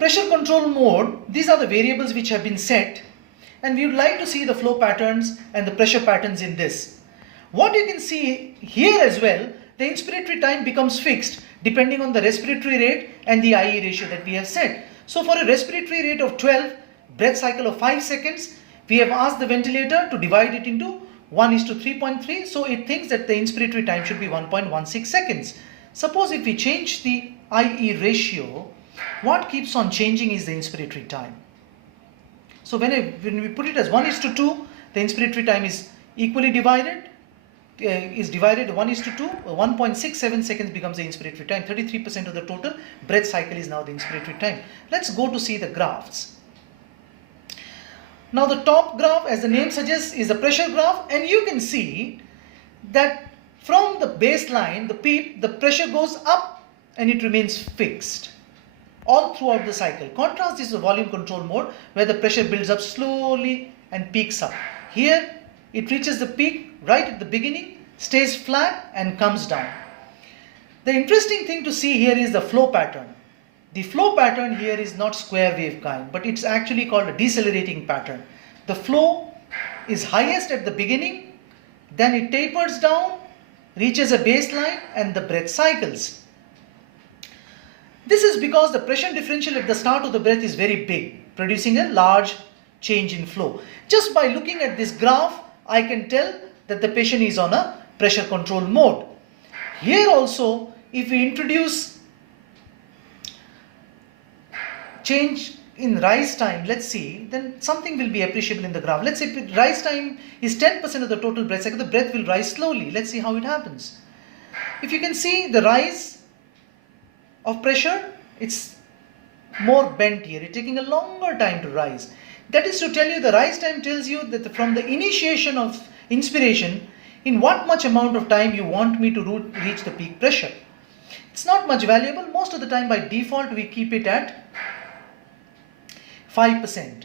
pressure control mode, these are the variables which have been set, and we would like to see the flow patterns and the pressure patterns in this. What you can see here as well, the inspiratory time becomes fixed depending on the respiratory rate and the IE ratio that we have set. So for a respiratory rate of 12, breath cycle of 5 seconds, we have asked the ventilator to divide it into 1:3.3, so it thinks that the inspiratory time should be 1.16 seconds. Suppose if we change the IE ratio, what keeps on changing is the inspiratory time. So when we put it as 1:2, the inspiratory time is equally divided, 1:2, 1.67 seconds becomes the inspiratory time. 33% of the total breath cycle is now the inspiratory time. Let's go to see the graphs. Now the top graph, as the name suggests, is the pressure graph, and you can see that from the baseline, the pressure goes up and it remains fixed all throughout the cycle. Contrast this to the volume control mode, where the pressure builds up slowly and peaks up. Here it reaches the peak right at the beginning, stays flat and comes down. The interesting thing to see here is the flow pattern. The flow pattern here is not square wave kind, but it's actually called a decelerating pattern. The flow is highest at the beginning, then it tapers down, reaches a baseline, and the breath cycles. This is because the pressure differential at the start of the breath is very big, producing a large change in flow. Just by looking at this graph, I can tell that the patient is on a pressure control mode. Here also, if we introduce change in rise time, let's see, then something will be appreciable in the graph. Let's say if rise time is 10% of the total breath cycle, the breath will rise slowly. Let's see how it happens. If you can see the rise of pressure, it's more bent here. It's taking a longer time to rise. That is to tell you, the rise time tells you that from the initiation of inspiration, in what much amount of time you want me to reach the peak pressure. It's not much valuable. Most of the time by default we keep it at 5%.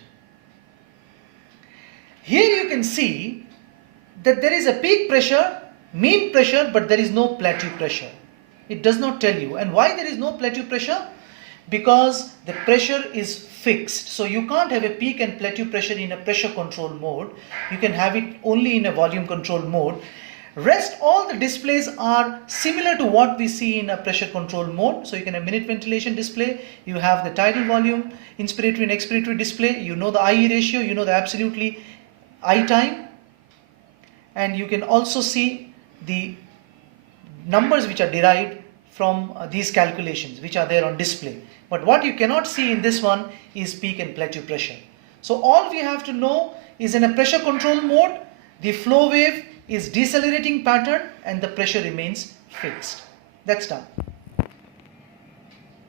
Here you can see that there is a peak pressure, mean pressure, but there is no plateau pressure. It does not tell you. And why there is no plateau pressure? Because the pressure is fixed. So you can't have a peak and plateau pressure in a pressure control mode. You can have it only in a volume control mode. Rest all the displays are similar to what we see in a pressure control mode. So you can have minute ventilation display, you have the tidal volume, inspiratory and expiratory display, you know the IE ratio, you know the absolutely I time, and you can also see the numbers which are derived from these calculations which are there on display. But what you cannot see in this one is peak and plateau pressure. So all we have to know is in a pressure control mode, the flow wave is decelerating pattern and the pressure remains fixed. That's done.